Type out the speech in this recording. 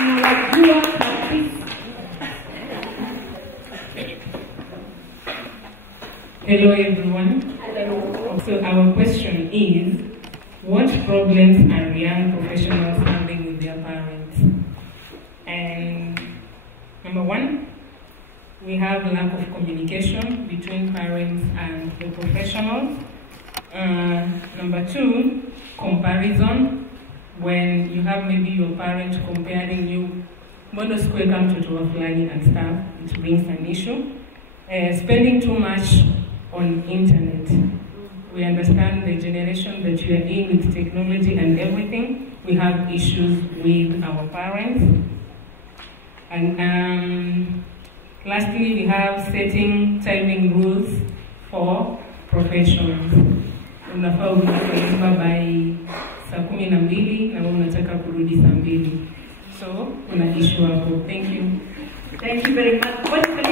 tunawajua kabisa. Hello everyone. Hello. So our question is, what problems are young professionals having with their parents? And number one, we have lack of communication between parents and the professionals. Number two, comparison. When you have maybe your parent comparing you, mbona sikuweka mtoto wa fulani and stuff, it brings an issue. Spending too much on internet. We understand the generation that you are in with technology and everything. We have issues with our parents. And lastly, we have setting timing rules for professionals. Unafaa unapoimba by saa 12 na unataka kurudi saa 2. So, kuna issue hapo. Thank you. Thank you very much. What is the